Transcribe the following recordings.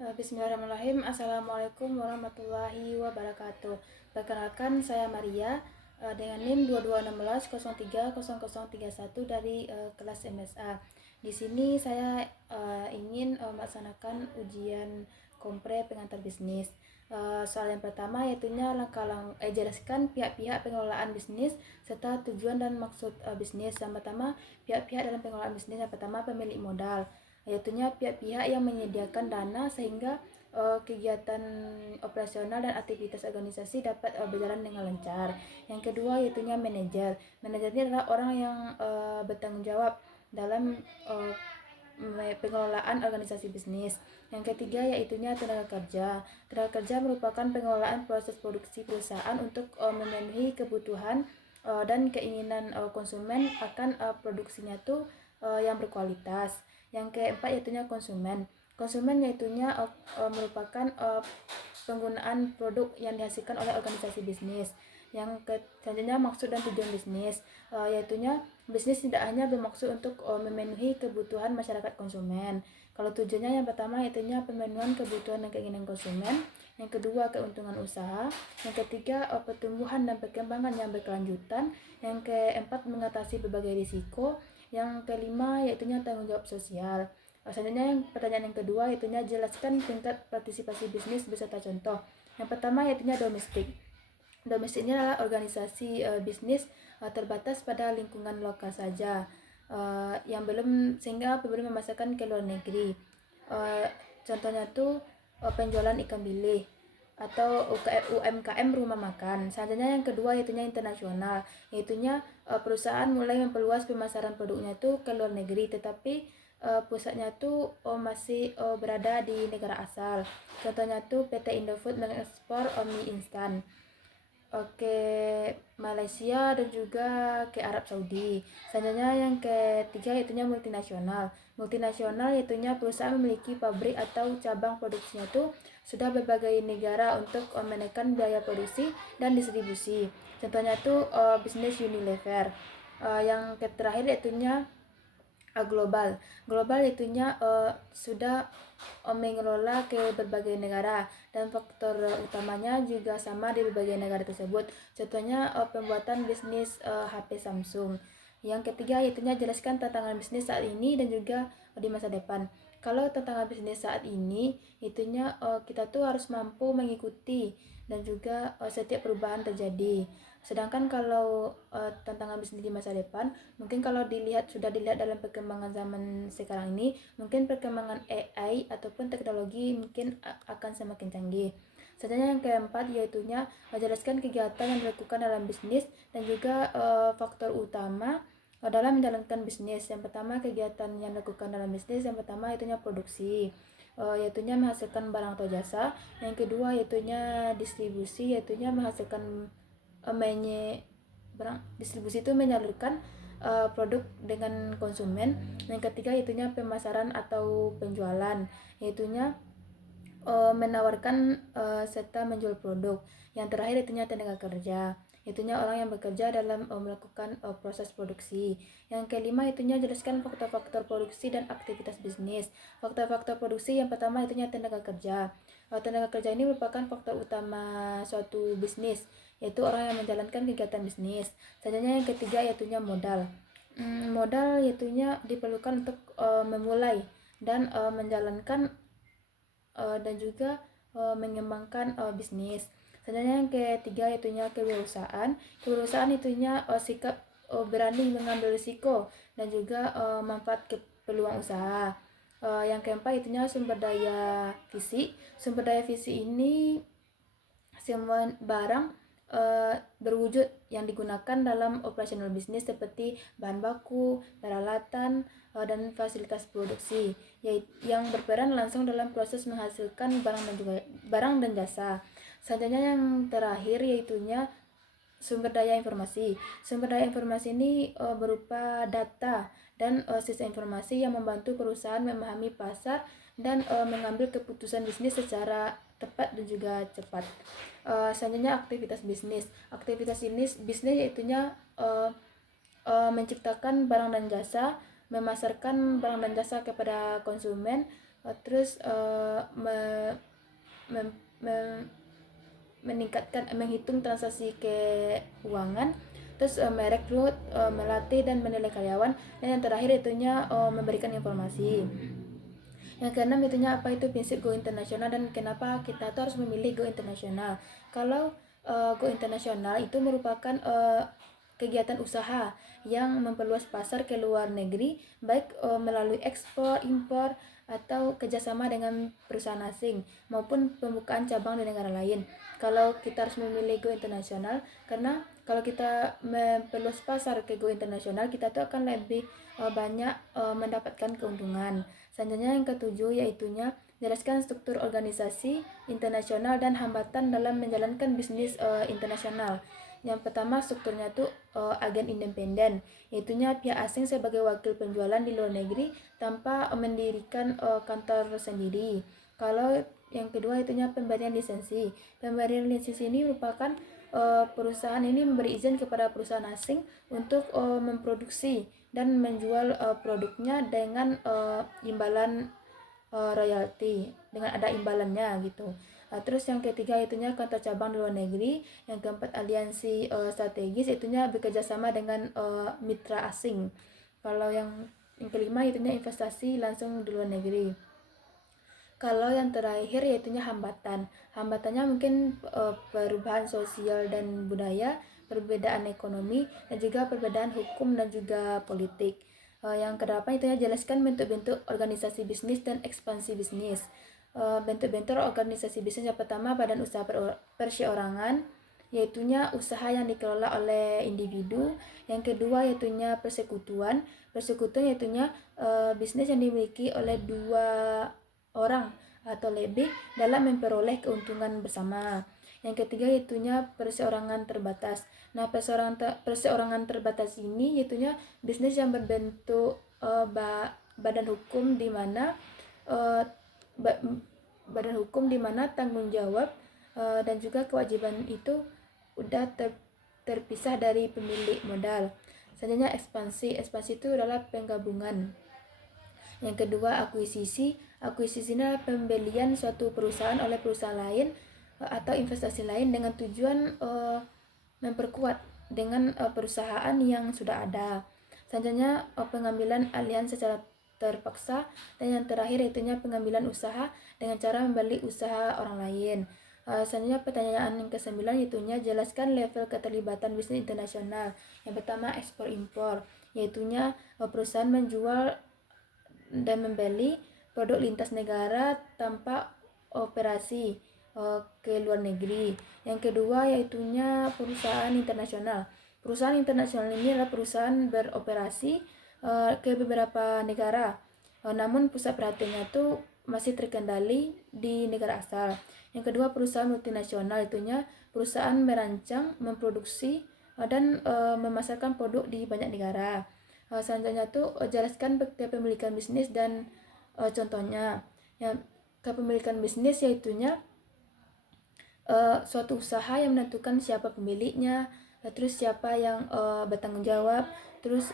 Bismillahirrahmanirrahim. Assalamualaikum warahmatullahi wabarakatuh. Perkenalkan, saya Maria dengan NIM 2216030031 dari kelas MSA. Di sini saya ingin melaksanakan ujian kompre pengantar bisnis. Soal yang pertama yaitunya jelaskan pihak-pihak pengelolaan bisnis serta tujuan dan maksud bisnis. Yang pertama, pihak-pihak dalam pengelolaan bisnis yang pertama pemilik modal, yaitunya pihak-pihak yang menyediakan dana sehingga kegiatan operasional dan aktivitas organisasi dapat berjalan dengan lancar. Yang kedua yaitunya manajer. Manajer ini adalah orang yang bertanggung jawab dalam pengelolaan organisasi bisnis. Yang ketiga yaitunya tenaga kerja. Tenaga kerja merupakan pengelolaan proses produksi perusahaan untuk memenuhi kebutuhan dan keinginan konsumen akan produksinya tuh yang berkualitas. Yang keempat yaitunya konsumen. Konsumen yaitunya merupakan penggunaan produk yang dihasilkan oleh organisasi bisnis. Yang selanjutnya maksud dan tujuan bisnis, yaitunya bisnis tidak hanya bermaksud untuk memenuhi kebutuhan masyarakat konsumen. Kalau tujuannya yang pertama yaitunya pemenuhan kebutuhan dan keinginan konsumen. Yang kedua keuntungan usaha. Yang ketiga pertumbuhan dan perkembangan yang berkelanjutan. Yang keempat mengatasi berbagai risiko. Yang kelima yaitunya tanggung jawab sosial. Selanjutnya pertanyaan yang kedua yaitunya jelaskan tingkat partisipasi bisnis beserta contoh. Yang pertama yaitunya domestik. Domestik ini adalah organisasi bisnis terbatas pada lingkungan lokal saja, yang sehingga belum memasarkan ke luar negeri. Contohnya tuh penjualan ikan bilik atau UMKM rumah makan. Selanjutnya yang kedua yaitunya internasional, yaitunya perusahaan mulai memperluas pemasaran produknya tuh ke luar negeri, tetapi pusatnya tuh masih berada di negara asal. Contohnya tuh PT Indofood mengekspor mie instan ke Malaysia dan juga ke Arab Saudi. Selanjutnya yang ketiga yaitunya multinasional. Multinasional yaitunya perusahaan memiliki pabrik atau cabang produksinya tuh sudah berbagai negara untuk menekan biaya produksi dan distribusi. Contohnya tuh bisnis Unilever. Yang terakhir yaitunya global. Global itunya sudah mengelola ke berbagai negara dan faktor utamanya juga sama di berbagai negara tersebut. Contohnya pembuatan bisnis HP Samsung. Yang ketiga yaitunya jelaskan tantangan bisnis saat ini dan juga di masa depan. Kalau tantangan bisnis saat ini itunya kita tuh harus mampu mengikuti dan juga setiap perubahan terjadi. Sedangkan kalau tantangan bisnis di masa depan, mungkin kalau sudah dilihat dalam perkembangan zaman sekarang ini, mungkin perkembangan AI ataupun teknologi mungkin akan semakin canggih. Selanjutnya yang keempat yaitunya menjelaskan kegiatan yang dilakukan dalam bisnis dan juga faktor utama dalam menjalankan bisnis. Yang pertama kegiatan yang dilakukan dalam bisnis, yang pertama yaitunya produksi, yaitunya menghasilkan barang atau jasa. Yang kedua yaitunya distribusi, yaitunya menghasilkan distribusi itu menyalurkan produk dengan konsumen. Yang ketiga yaitunya pemasaran atau penjualan, yaitunya menawarkan serta menjual produk. Yang terakhir yaitunya tenaga kerja, yaitunya orang yang bekerja dalam melakukan proses produksi. Yang kelima yaitunya jelaskan faktor-faktor produksi dan aktivitas bisnis. Faktor-faktor produksi yang pertama yaitunya tenaga kerja. Tenaga kerja ini merupakan faktor utama suatu bisnis, yaitu orang yang menjalankan kegiatan bisnis. Selanjutnya yang ketiga yaitunya modal. Modal yaitunya diperlukan untuk memulai dan menjalankan dan juga mengembangkan bisnis. Selanjutnya yang ketiga yaitunya kewirausahaan. Kewirausahaan itunya sikap berani mengambil risiko dan juga manfaat ke peluang usaha. Yang keempat itunya sumber daya fisik. Sumber daya fisik ini semua barang berwujud yang digunakan dalam operasional bisnis seperti bahan baku, peralatan, dan fasilitas produksi yang berperan langsung dalam proses menghasilkan barang dan jasa. Selanjutnya yang terakhir yaitunya sumber daya informasi. Sumber daya informasi ini berupa data dan sistem informasi yang membantu perusahaan memahami pasar dan mengambil keputusan bisnis secara tepat dan juga cepat. Selanjutnya aktivitas bisnis. Aktivitas bisnis yaitunya menciptakan barang dan jasa, memasarkan barang dan jasa kepada konsumen, terus me- mem- mem- meningkatkan menghitung transaksi keuangan, terus merekrut, melatih dan menilai karyawan, dan yang terakhir itunya memberikan informasi. Yang keenam itunya apa itu prinsip Go Internasional dan kenapa kita tuh harus memilih Go Internasional. Kalau Go Internasional itu merupakan kegiatan usaha yang memperluas pasar ke luar negeri, baik melalui ekspor, impor, atau kerjasama dengan perusahaan asing maupun pembukaan cabang di negara lain. Kalau kita harus memilih Go Internasional, karena kalau kita memperluas pasar ke Go Internasional, kita tuh akan lebih banyak mendapatkan keuntungan. Selanjutnya yang ketujuh yaitunya jelaskan struktur organisasi internasional dan hambatan dalam menjalankan bisnis internasional. Yang pertama strukturnya tuh agen independen, yaitunya pihak asing sebagai wakil penjualan di luar negeri tanpa mendirikan kantor sendiri. Kalau yang kedua itunya pemberian lisensi. Pemberian lisensi ini merupakan perusahaan ini memberi izin kepada perusahaan asing untuk memproduksi dan menjual produknya dengan imbalan royalti, dengan ada imbalannya gitu. Terus yang ketiga itunya kantor cabang di luar negeri. Yang keempat aliansi strategis, itunya bekerja sama dengan mitra asing. Kalau yang kelima itunya investasi langsung di luar negeri. Kalau yang terakhir yaitunya hambatan. Hambatannya mungkin perubahan sosial dan budaya, perbedaan ekonomi, dan juga perbedaan hukum dan juga politik. Yang kedelapan itunya jelaskan bentuk-bentuk organisasi bisnis dan ekspansi bisnis. Bentuk-bentuk organisasi bisnis yang pertama badan usaha perseorangan, yaitunya usaha yang dikelola oleh individu. Yang kedua yaitunya persekutuan. Persekutuan yaitunya bisnis yang dimiliki oleh dua orang atau lebih dalam memperoleh keuntungan bersama. Yang ketiga yaitunya perseorangan terbatas. Nah, perseorangan terbatas ini yaitunya bisnis yang berbentuk badan hukum di mana uh, ba- badan hukum di mana tanggung jawab dan juga kewajiban itu udah terpisah dari pemilik modal. Selanjutnya ekspansi. Ekspansi itu adalah penggabungan. Yang kedua akuisisi. Akuisisi adalah pembelian suatu perusahaan oleh perusahaan lain atau investasi lain dengan tujuan memperkuat dengan perusahaan yang sudah ada. Selanjutnya pengambilan alihan secara terpaksa, dan yang terakhir itunya pengambilan usaha dengan cara membeli usaha orang lain. Selanjutnya pertanyaan yang ke-9 itunya jelaskan level keterlibatan bisnis internasional. Yang pertama ekspor impor, yaitunya perusahaan menjual dan membeli produk lintas negara tanpa operasi ke luar negeri. Yang kedua yaitunya perusahaan internasional. Perusahaan internasional ini adalah perusahaan beroperasi ke beberapa negara, namun pusat perhatiannya tuh masih terkendali di negara asal. Yang kedua perusahaan multinasional, itunya perusahaan merancang, memproduksi dan memasarkan produk di banyak negara. Selanjutnya tuh jelaskan kepemilikan bisnis dan contohnya. Yang kepemilikan bisnis yaitunya suatu usaha yang menentukan siapa pemiliknya, terus siapa yang bertanggung jawab, terus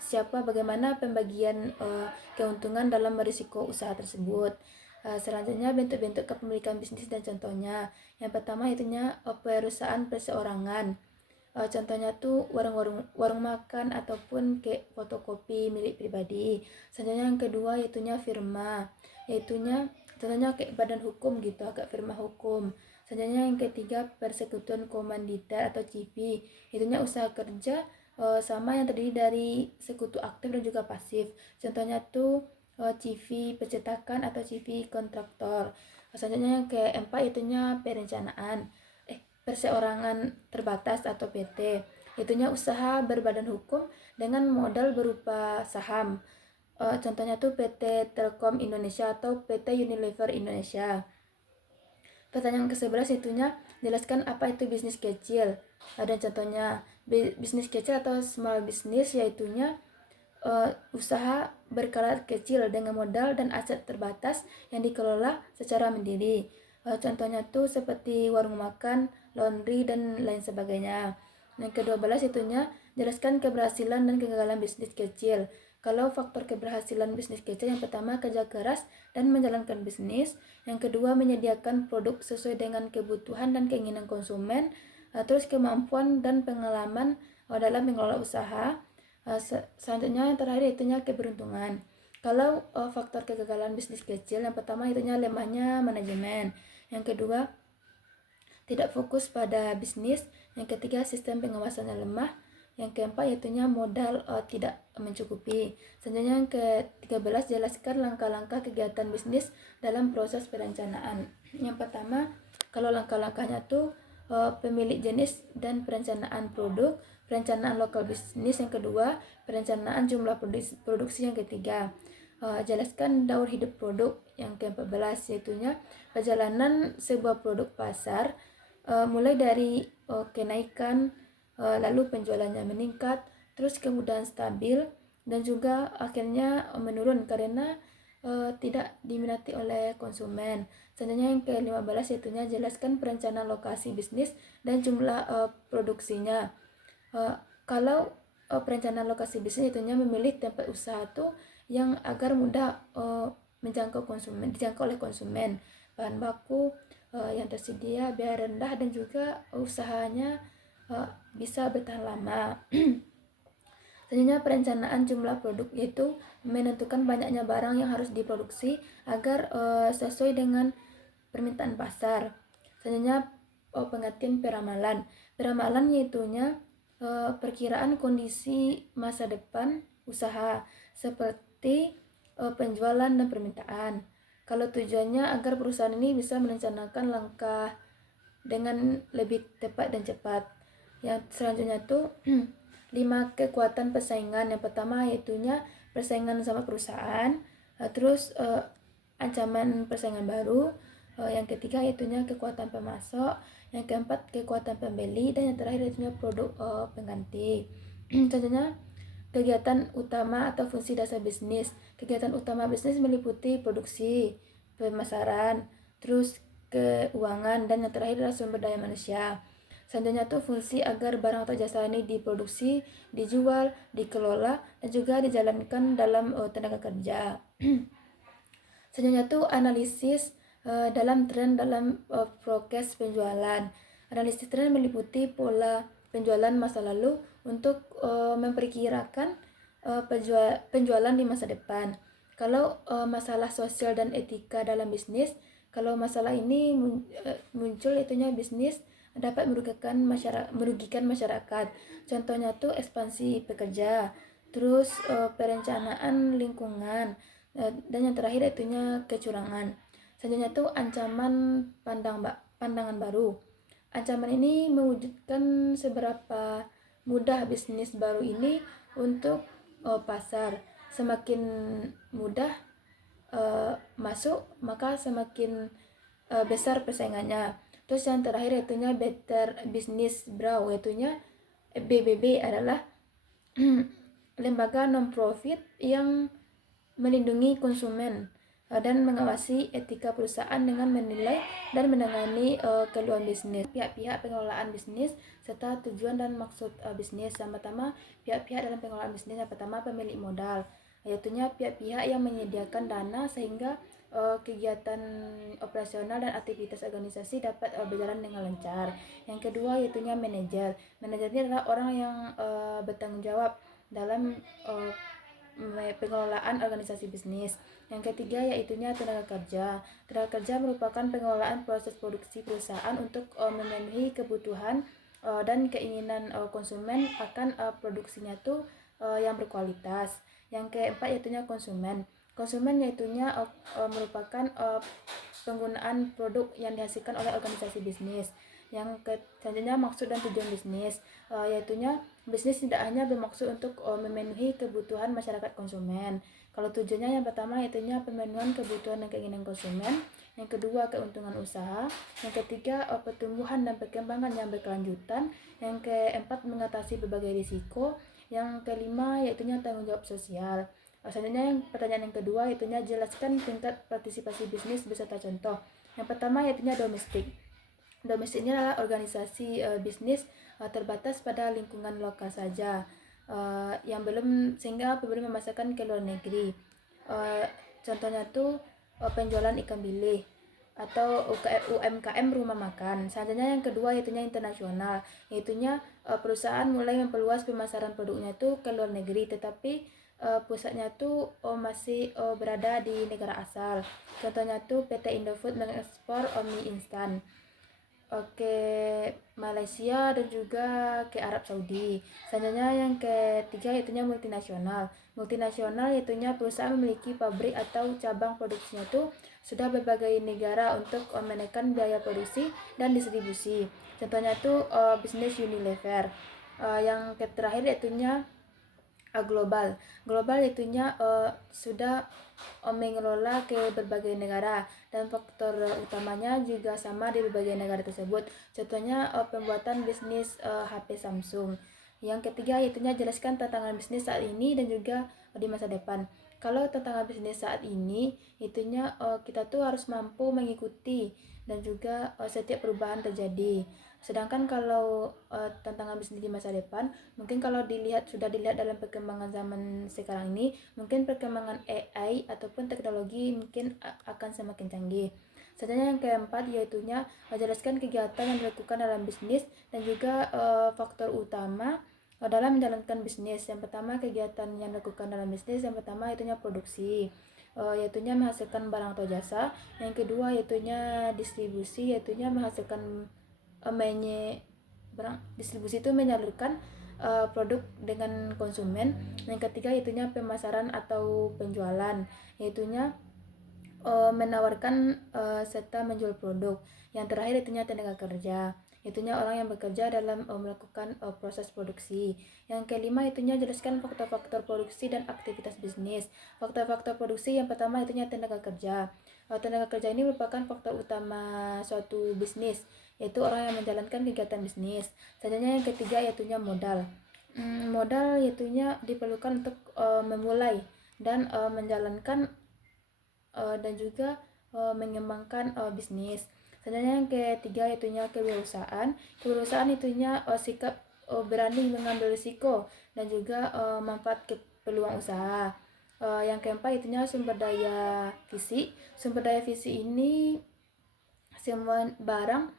siapa bagaimana pembagian keuntungan dalam berisiko usaha tersebut. Selanjutnya bentuk-bentuk kepemilikan bisnis dan contohnya. Yang pertama itunya perusahaan perseorangan. Contohnya tuh warung makan ataupun kayak fotokopi milik pribadi. Selanjutnya yang kedua yaitunya firma, yaitunya contohnya kayak badan hukum gitu, agak firma hukum. Selanjutnya yang ketiga persekutuan komanditer atau CV, itunya usaha kerja sama yang terdiri dari sekutu aktif dan juga pasif. Contohnya tuh CV percetakan atau CV kontraktor. Selanjutnya yang keempat itunya perencanaan, perseorangan terbatas atau PT, itunya usaha berbadan hukum dengan modal berupa saham. Contohnya tuh PT Telkom Indonesia atau PT Unilever Indonesia. Pertanyaan ke-11 itunya jelaskan apa itu bisnis kecil. Dan contohnya bisnis kecil atau small business yaitunya usaha berskala kecil dengan modal dan aset terbatas yang dikelola secara mandiri. Contohnya tuh seperti warung makan, laundry, dan lain sebagainya. Yang ke-12 itunya jelaskan keberhasilan dan kegagalan bisnis kecil. Kalau faktor keberhasilan bisnis kecil, yang pertama kerja keras dan menjalankan bisnis, yang kedua menyediakan produk sesuai dengan kebutuhan dan keinginan konsumen, terus kemampuan dan pengalaman dalam mengelola usaha. Selanjutnya yang terakhir itunya keberuntungan. Kalau faktor kegagalan bisnis kecil, yang pertama itunya lemahnya manajemen, yang kedua tidak fokus pada bisnis, yang ketiga sistem pengawasannya lemah, yang keempat yaitunya modal tidak mencukupi. Selanjutnya yang ke-13, jelaskan langkah-langkah kegiatan bisnis dalam proses perencanaan. Yang pertama, kalau langkah-langkahnya tuh pemilik jenis dan perencanaan produk, perencanaan lokal bisnis, yang kedua perencanaan jumlah produksi, yang ketiga jelaskan daur hidup produk, yang ke-14 yaitunya perjalanan sebuah produk pasar mulai dari kenaikan, lalu penjualannya meningkat, terus kemudian stabil, dan juga akhirnya menurun karena tidak diminati oleh konsumen. Selanjutnya yang ke-15 yaitunya jelaskan perencanaan lokasi bisnis dan jumlah produksinya. Kalau perencanaan lokasi bisnis itunya memilih tempat usaha tuh yang agar mudah dijangkau oleh konsumen, bahan baku yang tersedia biar rendah, dan juga usahanya bisa bertahan lama. Selanjutnya perencanaan jumlah produk, yaitu menentukan banyaknya barang yang harus diproduksi agar sesuai dengan permintaan pasar. Selanjutnya pengertian peramalan. Peramalan yaitunya perkiraan kondisi masa depan usaha seperti penjualan dan permintaan. Kalau tujuannya agar perusahaan ini bisa merencanakan langkah dengan lebih tepat dan cepat. Yang selanjutnya tuh 5 kekuatan persaingan. Yang pertama yaitunya persaingan sama perusahaan, terus ancaman persaingan baru, yang ketiga yaitunya kekuatan pemasok, yang keempat kekuatan pembeli, dan yang terakhir yaitunya produk pengganti. Selanjutnya kegiatan utama atau fungsi dasar bisnis. Kegiatan utama bisnis meliputi produksi, pemasaran, terus keuangan, dan yang terakhir adalah sumber daya manusia. Selanjutnya tuh fungsi agar barang atau jasa ini diproduksi, dijual, dikelola, dan juga dijalankan dalam tenaga kerja. Selanjutnya tuh analisis dalam tren dalam proses penjualan. Analisis tren meliputi pola penjualan masa lalu untuk memperkirakan penjualan di masa depan. Kalau masalah sosial dan etika dalam bisnis, kalau masalah ini muncul itunya bisnis dapat merugikan masyarakat. Contohnya tuh ekspansi pekerja, terus perencanaan lingkungan, dan yang terakhir itunya kecurangan. Selanjutnya tuh ancaman pandangan baru. Ancaman ini mewujudkan seberapa mudah bisnis baru ini untuk pasar. Semakin mudah masuk, maka semakin besar persaingannya. Terus yang terakhir itunya Better Business Bureau, yaitunya BBB adalah lembaga non-profit yang melindungi konsumen dan mengawasi etika perusahaan dengan menilai dan menangani keluhan bisnis. Pihak-pihak pengelolaan bisnis serta tujuan dan maksud bisnis. Yang pertama, pihak-pihak dalam pengelolaan bisnis. Yang pertama, pemilik modal, yaitunya pihak-pihak yang menyediakan dana sehingga kegiatan operasional dan aktivitas organisasi dapat berjalan dengan lancar. Yang kedua yaitunya manajer. Manajer ini adalah orang yang bertanggung jawab dalam pengelolaan organisasi bisnis. Yang ketiga yaitunya tenaga kerja. Tenaga kerja merupakan pengelolaan proses produksi perusahaan untuk memenuhi kebutuhan dan keinginan konsumen akan produksinya tuh yang berkualitas. Yang keempat yaitunya konsumen. Konsumen yaitunya merupakan penggunaan produk yang dihasilkan oleh organisasi bisnis. Yang selanjutnya maksud dan tujuan bisnis, yaitunya bisnis tidak hanya bermaksud untuk memenuhi kebutuhan masyarakat konsumen. Kalau tujuannya yang pertama yaitunya pemenuhan kebutuhan dan keinginan konsumen, yang kedua keuntungan usaha, yang ketiga pertumbuhan dan perkembangan yang berkelanjutan, yang keempat mengatasi berbagai risiko, yang kelima yaitunya tanggung jawab sosial. Selanjutnya yang pertanyaan yang kedua yaitunya jelaskan tingkat partisipasi bisnis beserta contoh. Yang pertama yaitunya domestik. Domestik ini adalah organisasi bisnis terbatas pada lingkungan lokal saja. yang belum sehingga belum memasarkan ke luar negeri. Contohnya tuh penjualan ikan bilik atau UMKM rumah makan. Selanjutnya yang kedua yaitunya internasional, yaitunya perusahaan mulai memperluas pemasaran produknya tuh ke luar negeri, tetapi pusatnya tuh masih berada di negara asal. Contohnya tuh PT Indofood mengekspor mie instan ke Malaysia dan juga ke Arab Saudi. Selanjutnya yang ketiga yaitunya multinasional. Multinasional yaitunya perusahaan memiliki pabrik atau cabang produksinya tuh sudah berbagai negara untuk menekan biaya produksi dan distribusi. Contohnya tuh bisnis Unilever. Yang terakhir yaitunya global. Global itunya sudah mengelola ke berbagai negara dan faktor utamanya juga sama di berbagai negara tersebut. Contohnya pembuatan bisnis HP Samsung. Yang ketiga itunya jelaskan tantangan bisnis saat ini dan juga di masa depan. Kalau tantangan bisnis saat ini itunya kita tuh harus mampu mengikuti dan juga setiap perubahan terjadi. Sedangkan kalau tantangan bisnis di masa depan, mungkin kalau sudah dilihat dalam perkembangan zaman sekarang ini, mungkin perkembangan AI ataupun teknologi mungkin akan semakin canggih. Selanjutnya yang keempat yaitunya menjelaskan kegiatan yang dilakukan dalam bisnis dan juga faktor utama dalam menjalankan bisnis. Yang pertama kegiatan yang dilakukan dalam bisnis, yang pertama yaitunya produksi, yaitunya menghasilkan barang atau jasa. Yang kedua yaitunya distribusi, yaitunya menghasilkan barang distribusi itu menyalurkan produk dengan konsumen. Yang ketiga yaitunya pemasaran atau penjualan, yaitunya menawarkan serta menjual produk. Yang terakhir itunya tenaga kerja, itunya orang yang bekerja dalam melakukan proses produksi. Yang kelima itunya jelaskan faktor-faktor produksi dan aktivitas bisnis. Faktor-faktor produksi yang pertama itunya tenaga kerja. Tenaga kerja ini merupakan faktor utama suatu bisnis, yaitu orang yang menjalankan kegiatan bisnis. Selanjutnya yang ketiga yaitunya modal. Modal yaitunya diperlukan untuk memulai dan menjalankan dan juga mengembangkan bisnis. Selanjutnya yang ketiga yaitunya kewirausahaan. Kewirausahaan itunya sikap berani mengambil risiko dan juga manfaat ke peluang usaha. Yang keempat itunya sumber daya fisik. Sumber daya fisik ini semua barang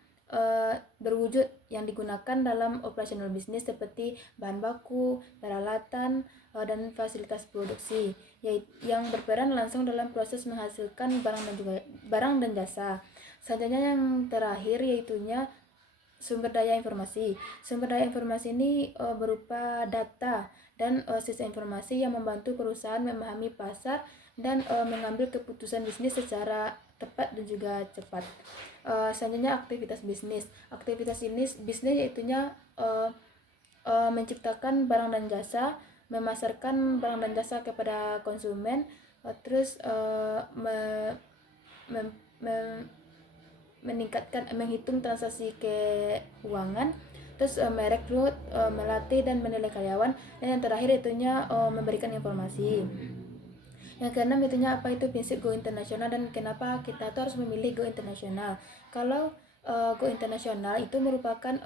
berwujud yang digunakan dalam operasional bisnis seperti bahan baku, peralatan, dan fasilitas produksi yang berperan langsung dalam proses menghasilkan barang dan jasa. Selanjutnya yang terakhir yaitunya sumber daya informasi. Sumber daya informasi ini berupa data dan sistem informasi yang membantu perusahaan memahami pasar dan mengambil keputusan bisnis secara tepat dan juga cepat. Selanjutnya aktivitas bisnis. Aktivitas bisnis yaitunya menciptakan barang dan jasa, memasarkan barang dan jasa kepada konsumen, terus meningkatkan menghitung transaksi keuangan, terus merekrut, melatih dan menilai karyawan, dan yang terakhir itunya memberikan informasi. Yang keenam itunya apa itu prinsip Go Internasional dan kenapa kita tuh harus memilih Go Internasional. Kalau Go Internasional itu merupakan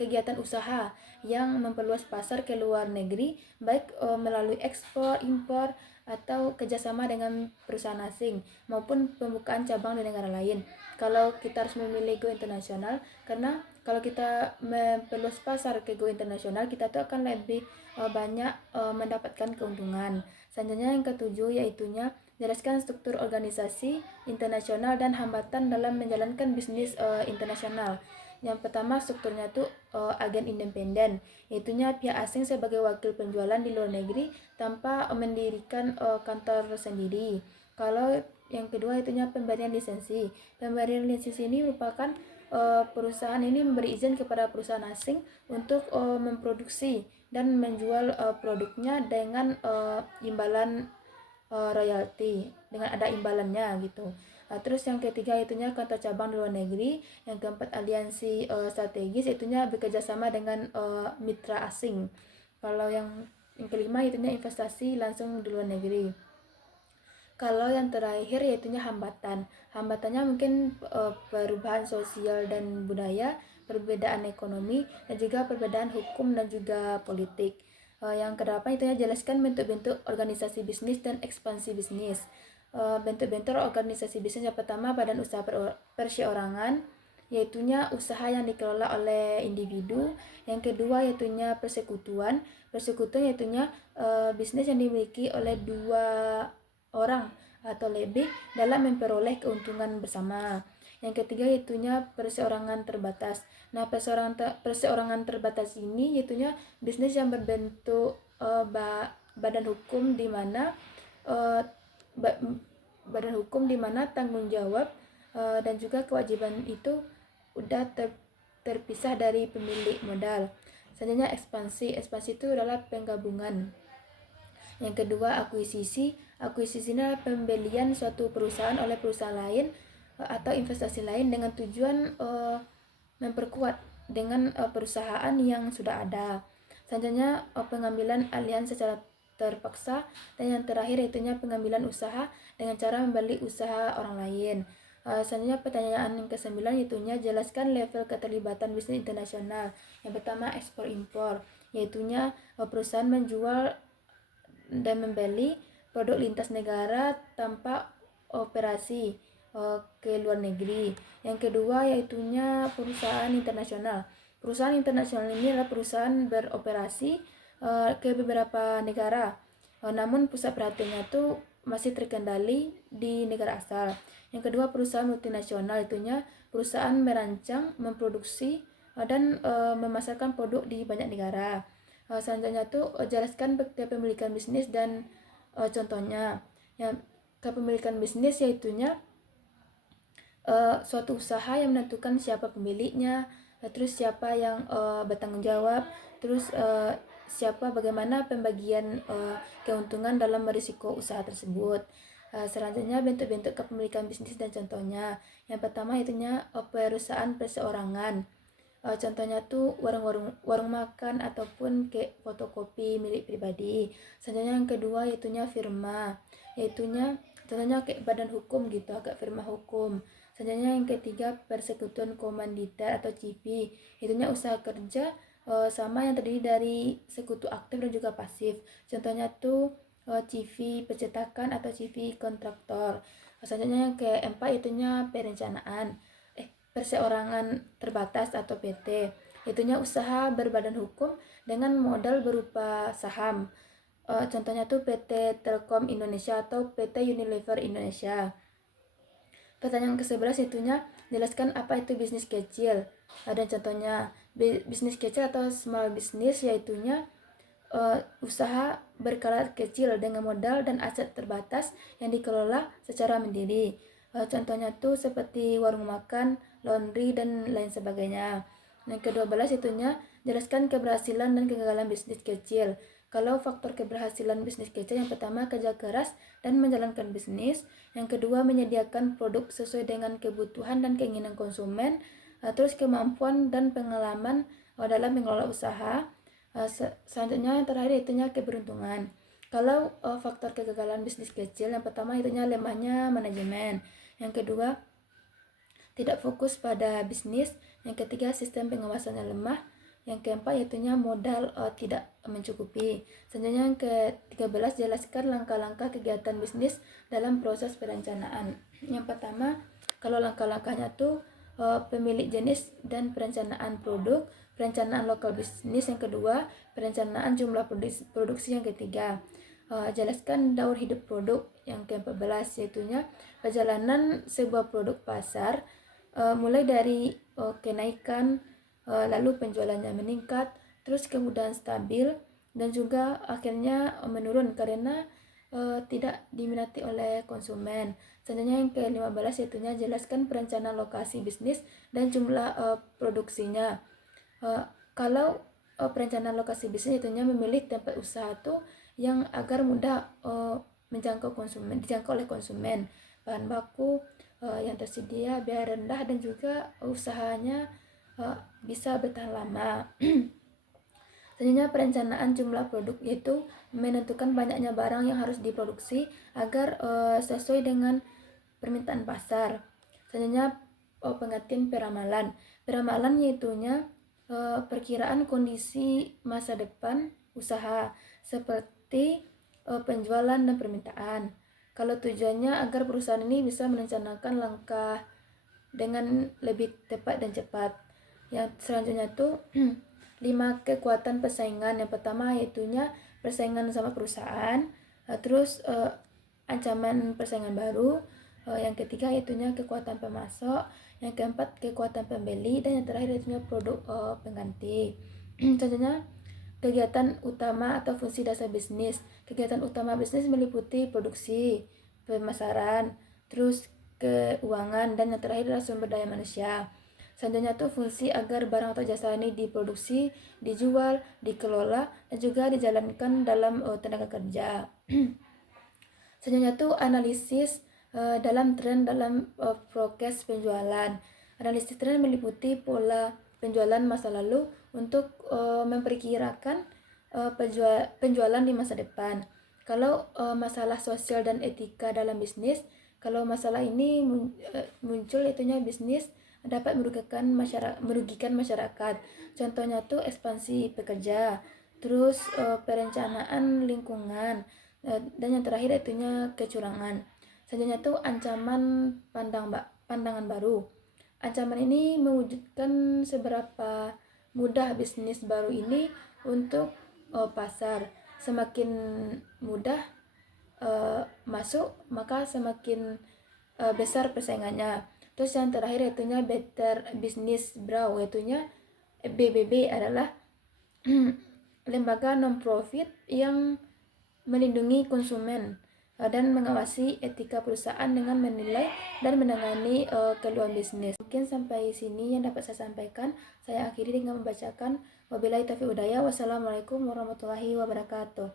kegiatan usaha yang memperluas pasar ke luar negeri, baik melalui ekspor, impor, atau kerjasama dengan perusahaan asing maupun pembukaan cabang di negara lain. Kalau kita harus memilih Go Internasional, karena kalau kita memperluas pasar ke Go Internasional, kita tuh akan lebih banyak mendapatkan keuntungan. Selanjutnya yang ketujuh yaitunya jelaskan struktur organisasi internasional dan hambatan dalam menjalankan bisnis internasional. Yang pertama strukturnya itu agen independen, yaitunya pihak asing sebagai wakil penjualan di luar negeri tanpa mendirikan kantor sendiri. Kalau yang kedua itunya pemberian lisensi. Pemberian lisensi ini merupakan perusahaan ini memberi izin kepada perusahaan asing untuk memproduksi dan menjual produknya dengan imbalan royalti, dengan ada imbalannya gitu. Terus yang ketiga itunya kantor cabang di luar negeri. Yang keempat aliansi strategis, itunya bekerja sama dengan mitra asing. Kalau yang kelima itunya investasi langsung di luar negeri. Kalau yang terakhir yaitunya hambatan. Hambatannya mungkin perubahan sosial dan budaya, perbedaan ekonomi, dan juga perbedaan hukum dan juga politik. Yang kedelapan itu jelaskan bentuk-bentuk organisasi bisnis dan ekspansi bisnis. Bentuk-bentuk organisasi bisnis yang pertama badan usaha perseorangan, yaitunya usaha yang dikelola oleh individu. Yang kedua yaitunya persekutuan. Persekutuan yaitunya bisnis yang dimiliki oleh dua orang atau lebih dalam memperoleh keuntungan bersama. Yang ketiga yaitunya perseorangan terbatas. Nah, perseorangan terbatas ini yaitunya bisnis yang berbentuk badan hukum di mana uh, badan hukum di mana tanggung jawab dan juga kewajiban itu udah terpisah dari pemilik modal. Selanjutnya ekspansi. Ekspansi itu adalah penggabungan. Yang kedua akuisisi. Akuisisi ini adalah pembelian suatu perusahaan oleh perusahaan lain atau investasi lain dengan tujuan memperkuat dengan perusahaan yang sudah ada. Selanjutnya pengambilan alihan secara terpaksa, dan yang terakhir yaitunya pengambilan usaha dengan cara membeli usaha orang lain. Selanjutnya pertanyaan yang ke-9 yaitunya jelaskan level keterlibatan bisnis internasional. Yang pertama ekspor impor, yaitunya perusahaan menjual dan membeli produk lintas negara tanpa operasi ke luar negeri. Yang kedua yaitunya perusahaan internasional. Perusahaan internasional ini adalah perusahaan beroperasi ke beberapa negara, namun pusat perhatiannya itu masih terkendali di negara asal. Yang kedua perusahaan multinasional, itunya perusahaan merancang, memproduksi dan memasarkan produk di banyak negara. Selanjutnya tuh jelaskan kepemilikan bisnis dan contohnya. Yang kepemilikan bisnis yaitunya suatu usaha yang menentukan siapa pemiliknya, terus siapa yang bertanggung jawab, terus siapa bagaimana pembagian keuntungan dalam berisiko usaha tersebut. Selanjutnya bentuk-bentuk kepemilikan bisnis dan contohnya. Yang pertama itunya perusahaan perseorangan. Contohnya tuh warung makan ataupun kayak fotokopi milik pribadi. Selanjutnya yang kedua yaitunya firma, yaitunya contohnya kayak badan hukum gitu, agak firma hukum. Selanjutnya yang ketiga persekutuan komanditer atau CP, itunya usaha kerja sama yang terdiri dari sekutu aktif dan juga pasif. Contohnya tuh CV percetakan atau CV kontraktor. Selanjutnya yang keempat itunya perencanaan, perseorangan terbatas atau PT, itunya usaha berbadan hukum dengan modal berupa saham. Contohnya tuh PT Telkom Indonesia atau PT Unilever Indonesia. Pertanyaan ke-11 itunya jelaskan apa itu bisnis kecil. Dan contohnya bisnis kecil atau small business yaitunya usaha berskala kecil dengan modal dan aset terbatas yang dikelola secara mandiri. Contohnya tuh seperti warung makan, laundry dan lain sebagainya. Yang ke-12 itunya jelaskan keberhasilan dan kegagalan bisnis kecil. Kalau faktor keberhasilan bisnis kecil, yang pertama kerja keras dan menjalankan bisnis, yang kedua menyediakan produk sesuai dengan kebutuhan dan keinginan konsumen, terus kemampuan dan pengalaman dalam mengelola usaha. Selanjutnya yang terakhir itunya keberuntungan. Kalau faktor kegagalan bisnis kecil, yang pertama itunya lemahnya manajemen, yang kedua tidak fokus pada bisnis, yang ketiga sistem pengawasannya lemah, yang keempat yaitunya modal tidak mencukupi. Selanjutnya yang ke-13 jelaskan langkah-langkah kegiatan bisnis dalam proses perencanaan. Yang pertama, kalau langkah-langkahnya tuh pemilik jenis dan perencanaan produk, perencanaan lokal bisnis, yang kedua perencanaan jumlah produksi, yang ketiga jelaskan daur hidup produk, yang ke-14 yaitunya perjalanan sebuah produk pasar mulai dari kenaikan, lalu penjualannya meningkat, terus kemudian stabil, dan juga akhirnya menurun karena tidak diminati oleh konsumen. Selanjutnya yang ke-15 yaitunya jelaskan perencanaan lokasi bisnis dan jumlah produksinya. Kalau perencanaan lokasi bisnis itunya memilih tempat usaha tuh yang agar mudah dijangkau oleh konsumen, bahan baku yang tersedia biar rendah, dan juga usahanya bisa bertahan lama. Selanjutnya perencanaan jumlah produk, yaitu menentukan banyaknya barang yang harus diproduksi agar sesuai dengan permintaan pasar. Selanjutnya pengertian peramalan. Peramalan yaitunya perkiraan kondisi masa depan usaha seperti penjualan dan permintaan. Kalau tujuannya agar perusahaan ini bisa merencanakan langkah dengan lebih tepat dan cepat. Yang selanjutnya tuh 5 kekuatan persaingan. Yang pertama yaitunya persaingan sama perusahaan, terus ancaman persaingan baru, yang ketiga yaitunya kekuatan pemasok, yang keempat kekuatan pembeli, dan yang terakhir yaitunya produk pengganti. Selanjutnya kegiatan utama atau fungsi dasar bisnis. Kegiatan utama bisnis meliputi produksi, pemasaran, terus keuangan, dan yang terakhir adalah sumber daya manusia. Selanjutnya tuh fungsi agar barang atau jasa ini diproduksi, dijual, dikelola, dan juga dijalankan dalam tenaga kerja. Selanjutnya tuh analisis dalam tren dalam proses penjualan. Analisis tren meliputi pola penjualan masa lalu untuk memperkirakan penjualan di masa depan. Kalau masalah sosial dan etika dalam bisnis, kalau masalah ini muncul itunya bisnis dapat merugikan masyarakat. Contohnya tuh ekspansi pekerja, terus perencanaan lingkungan, dan yang terakhir itunya kecurangan. Selanjutnya tuh ancaman pandangan baru. Ancaman ini mewujudkan seberapa mudah bisnis baru ini untuk pasar. Semakin mudah masuk, maka semakin besar persaingannya. Terus yang terakhir yaitunya Better Business Bureau, yaitunya BBB adalah lembaga non-profit yang melindungi konsumen dan mengawasi etika perusahaan dengan menilai dan menangani keluhan bisnis. Mungkin sampai sini yang dapat saya sampaikan. Saya akhiri dengan membacakan wabillahi taufiq hidayah. Wassalamualaikum warahmatullahi wabarakatuh.